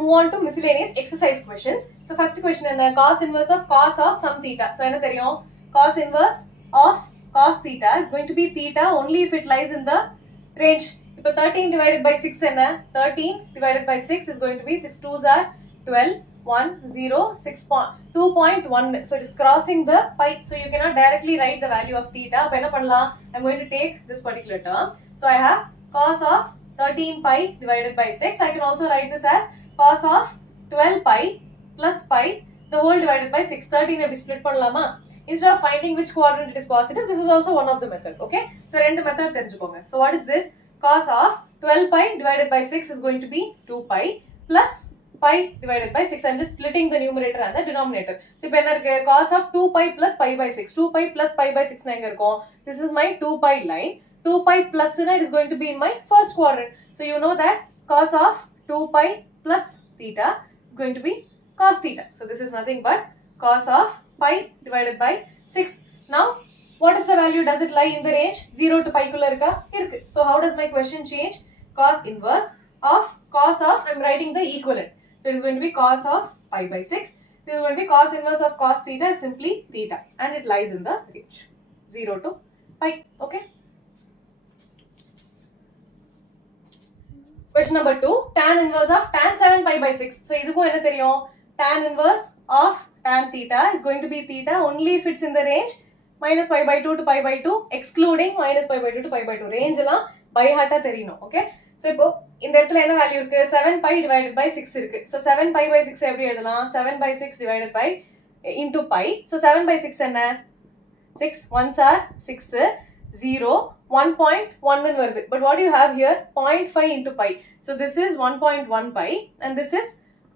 move on to miscellaneous exercise questions. So first question is cos inverse of some theta. So enna theriyum? Cos inverse of cos theta is going to be theta only if it lies in the range. Now 13 divided by 6 enna? 13 divided by 6 is going to be 6 2s are 12, 1, 0, 2.1. So it is crossing the pi. So you cannot directly write the value of theta. I'm going to take this particular term. So I have cos of 13 pi divided by 6. I can also write this as cos of 12 pi plus pi the whole divided by 6. 13 I split pannalama. Instead of finding which quadrant it is positive, this is also one of the method. Okay. So rendu method therinjukonga. So what is this? Cos of 12 pi divided by 6 is going to be 2 pi plus pi divided by 6. I am just splitting the numerator and the denominator. So if cos of 2 pi plus pi by 6. 2 pi plus pi by 6 this is my 2 pi line. 2 pi plus it is going to be in my first quadrant. So you know that cos of 2 pi plus theta is going to be cos theta. So this is nothing but cos of pi divided by 6. Now what is the value? Does it lie in the range? 0 to pi kulla irukka? So how does my question change? Cos inverse of cos of, I am writing the equivalent. So it is going to be cos of pi by 6. This is going to be cos inverse of cos theta is simply theta and it lies in the range 0 to pi. Okay. Question number 2, tan inverse of tan 7 pi by 6. So idukku enna theriyum? Tan inverse of tan theta is going to be theta only if it's in the range minus pi by 2 to pi by 2, excluding minus pi by 2 to pi by 2. Range la by heart theriyum. Okay. So ipo இந்த இடத்துல என்ன value இருக்கு? 7 pi divided by 6 இருக்கு. So 7 pi by 6 எப்படி எழுதலாம்? 7 by 6 divided by into pi. So 7 by 6 என்ன? 6 ones are 6, 0, 1.1 வருது. But what do you have here? 0.5 into pi. So this is 1.1 pi and this is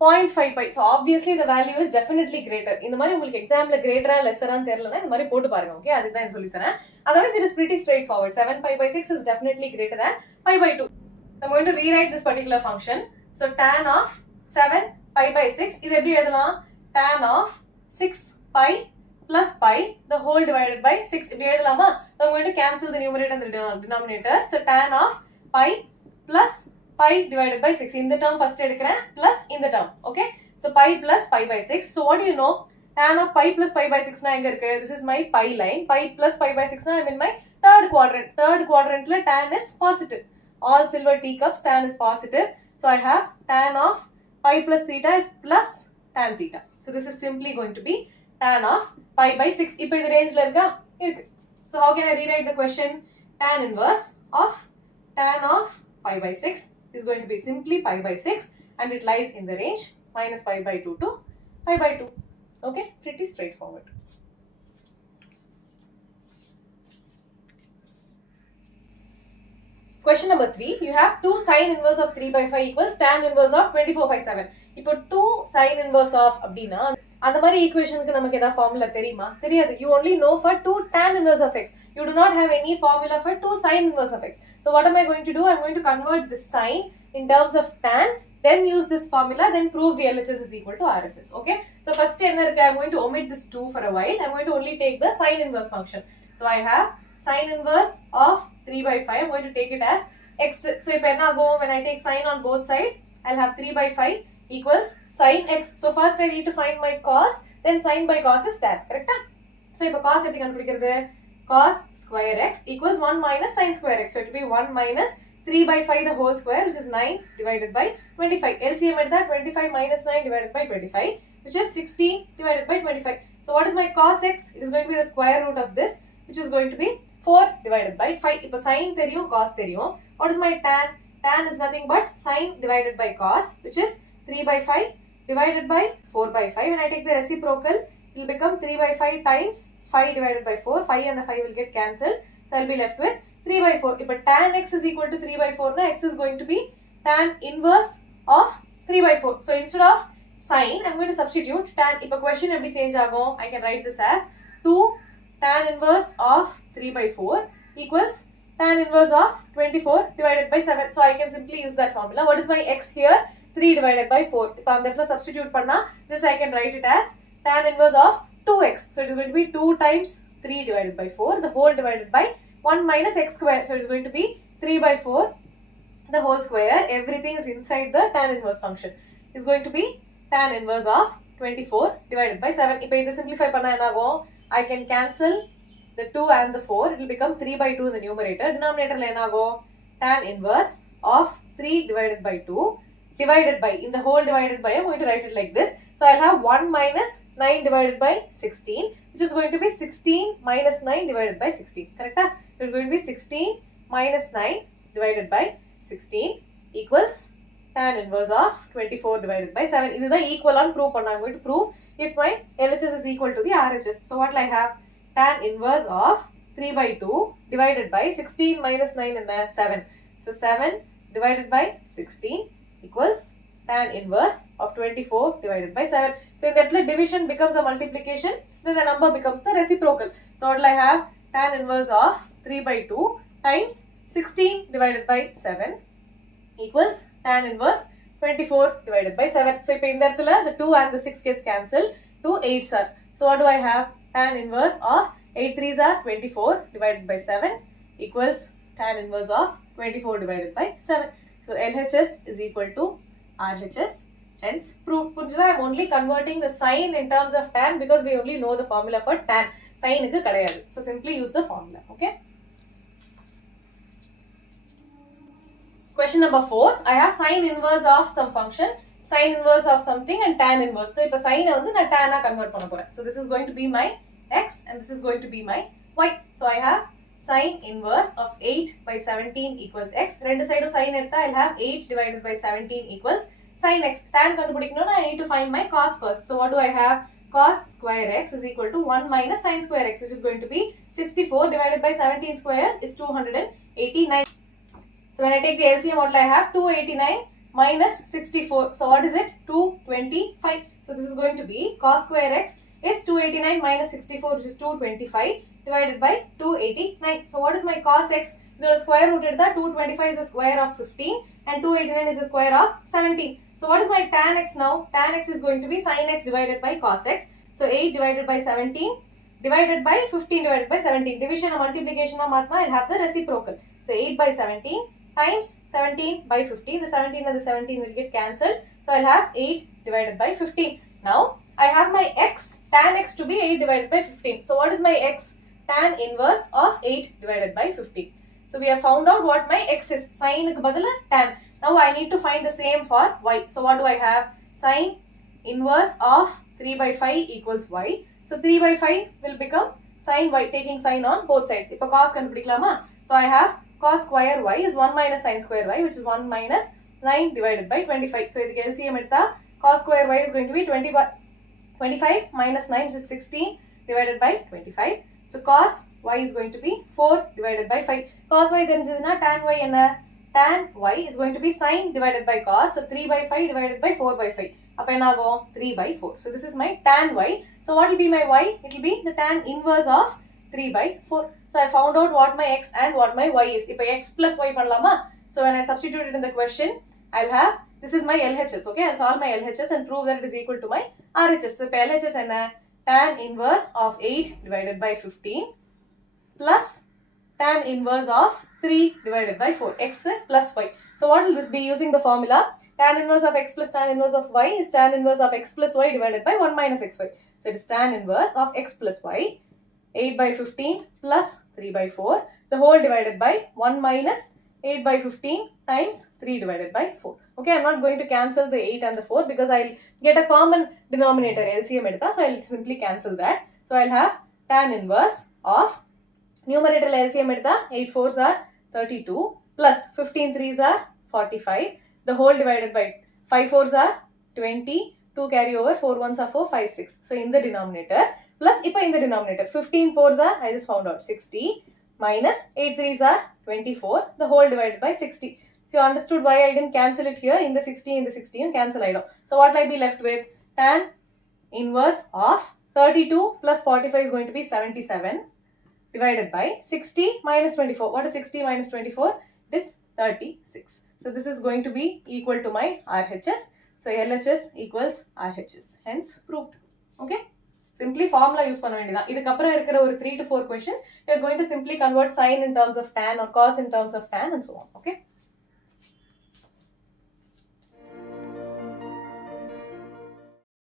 0.5 pi. So obviously the value is definitely greater. இந்த மாதிரி உங்களுக்கு எக்ஸாம்ல greater lesser ஆன்னு தெரியலனா இந்த மாதிரி போட்டு பாருங்க. Okay, அதுதான் சொல்லி தரேன். Otherwise it is pretty straightforward. 7 pi by 6 is definitely greater than pi by 2. So I'm going to rewrite this particular function. So tan of 7 pi by 6 இது எப்படி எழுதலாம்? Tan of 6 pi plus pi the whole divided by 6 இப்படி எழுதலாமா? So I'm going to cancel the numerator and the denominator. So tan of pi plus pi divided by 6. In the term first எடுக்கிறேன் plus in the term. Okay. So pi plus pi by 6. So what do you know? Tan of pi plus pi by 6 na எங்க இருக்கு? This is my pi line. Pi plus pi by 6 na I'm in my third quadrant. Third quadrantல tan is positive. All silver teacups tan is positive. So I have tan of pi plus theta is plus tan theta. So this is simply going to be tan of pi by 6. இப்போ இது rangeல இருக்கா? இருக்கு. So how can I rewrite the question? Tan inverse of tan of pi by 6 is going to be simply pi by 6 and it lies in the range minus pi by 2 to pi by 2. Okay, pretty straightforward. Question number 3, you have 2 sin inverse of 3 by 5 equals tan inverse of 24 by 7. இப்போ 2 sin inverse of அப்படினா அந்த மாதிரி ஈக்குவேஷனுக்கு நமக்கு ஏதாவது formula தெரியுமா? தெரியாது. You only know for 2 tan inverse of x. You do not have any formula for 2 sin inverse of x. So what am I going to do? I'm going to convert this sin in terms of tan, then use this formula, then prove the LHS is equal to RHS. Okay. So first என்ன இருக்கு? I'm going to omit this 2 for a while. I'm going to only take the sin inverse function. So I have sin inverse of 3 by 5. I'm going to take it as x. So இப்போ என்ன ஆகும்? When I take sin on both sides, I'll have 3 by 5 equals sin x. So first I need to find my cos, then sin by cos is tan. Correct? So இப்போ cos எப்படி கண்டுபிடிக்கிறது? Cos square x equals 1 minus sin square x. So it will be 1 minus 3 by 5 the whole square, which is 9 divided by 25. LCM at that 25 minus 9 divided by 25, which is 16 divided by 25. So what is my cos x? It is going to be the square root of this, which is going to be 4 divided by 5. இப்போ sin தெரியும், cos தெரியும். What is my tan? Tan is nothing but sin divided by cos, which is 3 by 5 divided by 4 by 5. When I take the reciprocal, it will become 3 by 5 times 5 divided by 4. 5 and the 5 will get cancelled. So I'll be left with 3 by 4. If tan x is equal to 3 by 4, now x is going to be tan inverse of 3 by 4. So instead of sin, I'm going to substitute tan. If a question every change agum, I can write this as 2 tan inverse of 3 by 4 equals tan inverse of 24 divided by 7. So I can simply use that formula. What is my x here? 3 divided by 4. If I am therefore substitute panna, this I can write it as tan inverse of 2x. So it is going to be 2 times 3 divided by 4, the whole divided by 1 minus x square. So it is going to be 3 by 4, the whole square. Everything is inside the tan inverse function. is going to be tan inverse of 24 divided by 7. இப்போ இது simplify பண்ணா என்ன ஆகும்? I can cancel the 2 and the 4. It will become 3 by 2 in the numerator. Denominator என்ன ஆகும்? Tan inverse of 3 divided by 2 divided by, in the whole divided by, I'm going to write it like this. So I'll have 1 minus 9 divided by 16, which is going to be 16 minus 9 divided by 16. Correct? It is going to be 16 minus 9 divided by 16 equals tan inverse of 24 divided by 7. This is the equal and prove. I'm going to prove if my LHS is equal to the RHS. So what will I have? Tan inverse of 3 by 2 divided by 16 minus 9 and 7. So 7 divided by 16 equals tan inverse of 24 divided by 7. So in that division becomes a multiplication, then the number becomes the reciprocal. So what will I have? Tan inverse of 3 by 2 times 16 divided by 7 equals tan inverse 24 divided by 7. So in that the 2 and the 6 gets cancelled, 2 8s are. So what do I have? Tan inverse of 8 3s are 24 divided by 7 equals tan inverse of 24 divided by 7. So LHS is equal to RHS. Hence, proof. I'm only converting the sign in terms of tan because we only know the formula for tan. Sign is kadayadu. So simply use the formula. Okay. Question number 4. I have sine inverse of some function, sine inverse of something and tan inverse. So if a sine is na tan convert panna poren. So this is going to be my x and this is going to be my y. So I have sine inverse of 8 by 17 equals x. Rendu side of sine edutha I'll have 8 divided by 17 equals sin x. Tan kandupidikkanona I need to find my cos first. So what do I have? Cos square x is equal to 1 minus sin square x, which is going to be 64 divided by 17 square is 289. So when I take the LCM, what will I have? 289 minus 64. So what is it? 225. So this is going to be cos square x is 289 minus 64, which is 225 divided by 289. So what is my cos x? The square root is that 225 is the square of 15 and 289 is the square of 17. So what is my tan x now? Tan x is going to be sin x divided by cos x. So 8 divided by 17 divided by 15 divided by 17. Division or multiplication of matna, I'll have the reciprocal. So 8 by 17 times 17 by 15. The 17 and the 17 will get cancelled. So I'll have 8 divided by 15. Now I have my x, tan x to be 8 divided by 15. So what is my x? Tan inverse of 8 divided by 15. So we have found out what my x is. Sin ku badala tan. Now I need to find the same for y. So what do I have? Sin inverse of 3 by 5 equals y. So 3 by 5 will become sin y, taking sin on both sides. Ipo cos kandupidikalama. So I have cos square y is 1 minus sin square y, which is 1 minus 9 divided by 25. So idhukku LCM edutha cos square y is going to be 25 minus 9, which is 16 divided by 25. So cos y is going to be 4 divided by 5. Cos y therinjaduna tan y enna? Tan y is going to be sin divided by cos. So 3 by 5 divided by 4 by 5. Appo enna agum? 3 by 4. So this is my tan y. So what will be my y? It will be the tan inverse of 3 by 4. So I found out what my x and what my y is. Ipo x plus y pannalama. So when I substitute it in the question, I'll have, this is my LHS. Okay, I'll solve my LHS and prove that it is equal to my RHS. So LHS enna? Tan inverse of 8 divided by 15 plus tan inverse of 3 divided by 4. X plus y. So what will this be using the formula? Tan inverse of x plus tan inverse of y is tan inverse of x plus y divided by 1 minus xy. So it is tan inverse of x plus y, 8 by 15 plus 3 by 4. The whole divided by 1 minus 8 by 15 times 3 divided by 4. Okay, I'm not going to cancel the 8 and the 4 because I'll get a common denominator, LCM edutha. So I'll simply cancel that. So I'll have tan inverse of numerator LCM edutha, 8 4s are 32 plus 15 3s are 45. The whole divided by 5 4s are 20. 2 carry over, 4 1s are 4, 5 6. So in the denominator plus ipa in the denominator 15 4s are, I just found out, 60 minus 8 3s are 24. The whole divided by 60. So you understood why I didn't cancel it here. In the 60 you cancel I know. So what will I be left with? Tan inverse of 32 plus 45 is going to be 77 divided by 60 minus 24. What is 60 minus 24? It is 36. So this is going to be equal to my RHS. So LHS equals RHS. Hence proved. Okay. Simply formula use panna vendida. Idukapra irukra or 3 to 4 questions. You are going to simply convert sin in terms of tan or cos in terms of tan and so on. Okay.